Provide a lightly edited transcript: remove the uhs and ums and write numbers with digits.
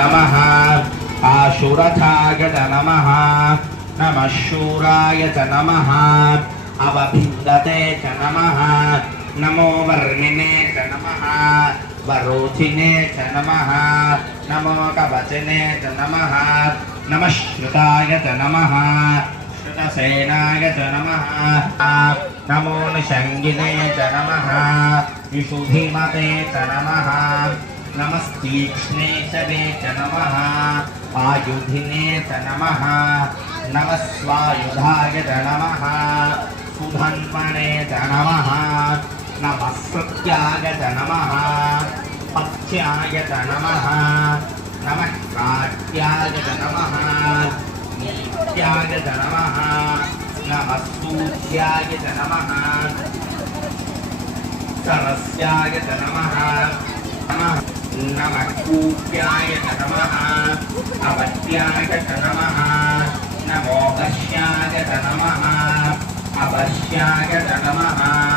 नमः आशुरथाय नमः नमः शूराय च नमः अवभिन्दते च नमः नमो वर्मिणे च नमः वरोधिने च नमः नमो कवचने च नमः नमः श्रुताय च नमः श्रुतसेनाय च नमः नमो निषङ्गिने च नमः विशुधिमते च नमः नमस्तीक्ष्णेशवे च नमः आयुधिने च नमः नमः स्वायुधाय च नमः सुधन्वने च नमः नमः सत्याय च नमः पथ्याय च नमः नमः काट्याय च नमः नीत्याय च नमः नमः सूर्याय च नमः सरस्याय च नमः नमः कूप्याय च नमः अवत्याय च नमः नमो वश्याय च नमः अवश्याय च नमः